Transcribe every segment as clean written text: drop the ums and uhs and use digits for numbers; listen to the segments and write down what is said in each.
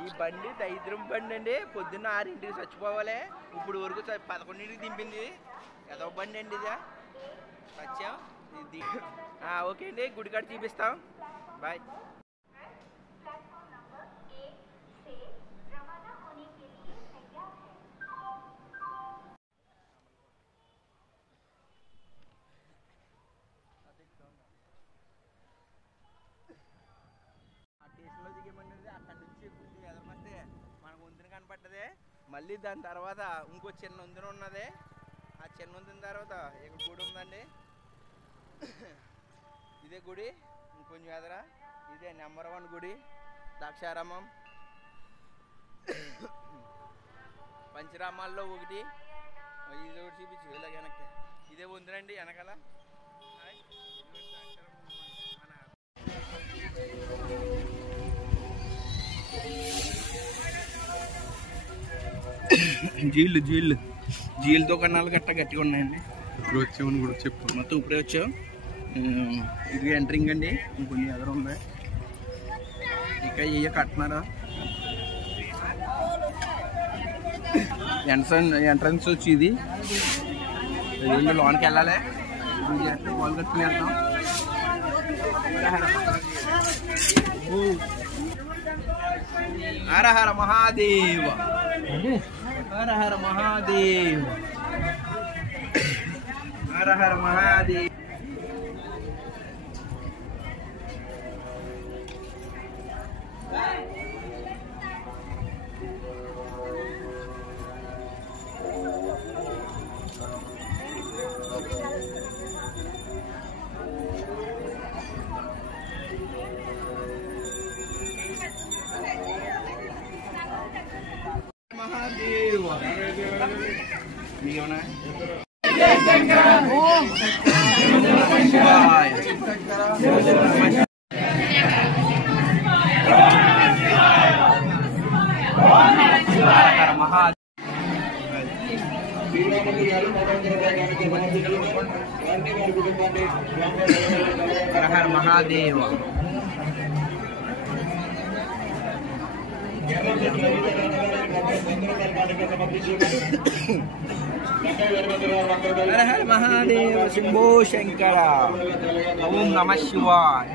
ఈ బండి దైద్రం బండి అండి. పొద్దున్న 6ంటికి చచ్చిపోవాలి. ఇప్పుడు వరకు 11ంటికి దింపింది. ఏదో బండి అండి ఇదా సత్యం. ఓకే అండి, గుడికాడ చూపిస్తాం. బాయ్. స్టేషన్లో దిగేమండి. అక్కడి నుంచి ఎదరమస్తే మనకు వంతెన కనపడ్డది. మళ్ళీ దాని తర్వాత ఇంకో చిన్న వంతెన ఉన్నది. ఆ చిన్న వంతెన తర్వాత ఇక్కడ గుడి ఉందండి. ఇదే గుడి. ఇంకొంచెం ఎదర ఇదే నెంబర్ 1 గుడి ద్రాక్షారామం. పంచరామాల్లో ఒకటి. ఇది ఒకటి చూపించు ఇలాగ వెనక్కి. ఇదే వంతెనండి వెనకాల. జీళ్ళు దుకాణాలు గట్టిగా ఉన్నాయండి. ఇప్పుడు వచ్చామని కూడా చెప్పు. మొత్తం ఇప్పుడే వచ్చాం. ఇది ఎంట్రింగ్ అండి. ఇంకొన్ని ఎదురు ఉంది. ఇంకా ఇయ్య కట్టినారా. ఎంట్రన్స్ వచ్చి ఇది లోనికి వెళ్ళాలి. బాల్ కట్టుకుని వెళ్తాం. హర హర మహాదేవ, హర హర మహాదేవ, హర హర మహాదేవ. మహాదేవ హర హర మహాదేవ శంభో శంకర. ఓం నమ శివాయ.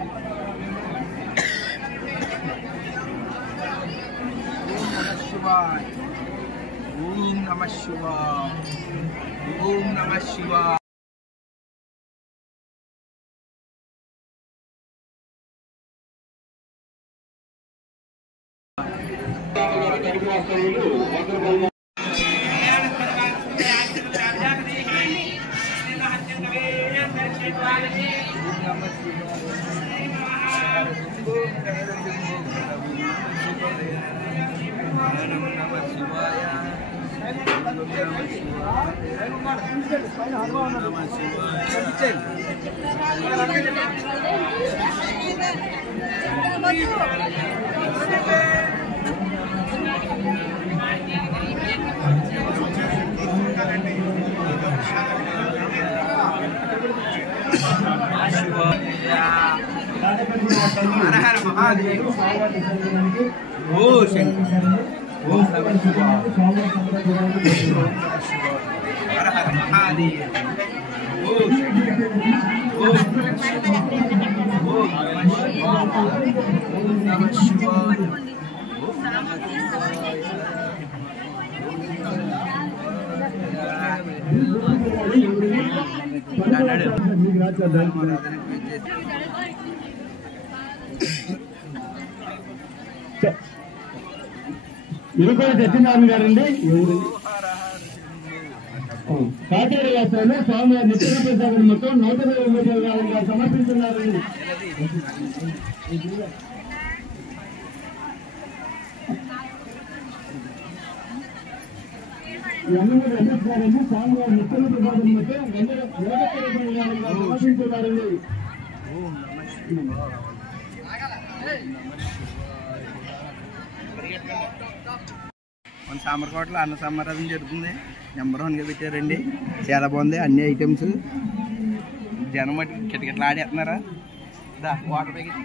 ఓం నమ శివాయ. ఓం నమ శివాయ. హర హర మహాదేవ. ఓ శంకర. ఓం నమ శివాయ. హర హర మహాదేవ. ఓ శంకర. ఓం నమ శివాయ. ఓం నమ శివాయ. ఓం నమ ఇరుకుల సత్యనారాయణ గారండి. కాటేరు యాత్రలో స్వామివారి నిత్య ప్రసాదం మొత్తం 120 సమర్పిస్తున్నారండి. ఇవన్నీ కూడా అందిస్తున్నారండి. స్వామివారి నిత్యుల ప్రసాదం అయితే ఆశించున్నారండి. మన సామర్కోటలో అన్న సమారాధన జరుగుతుంది. నెంబర్ 1గా పెట్టారండి. చాలా బాగుంది అన్ని ఐటమ్స్. జనం మట్టి కిటకిటలు ఆడేస్తున్నారా. Water packet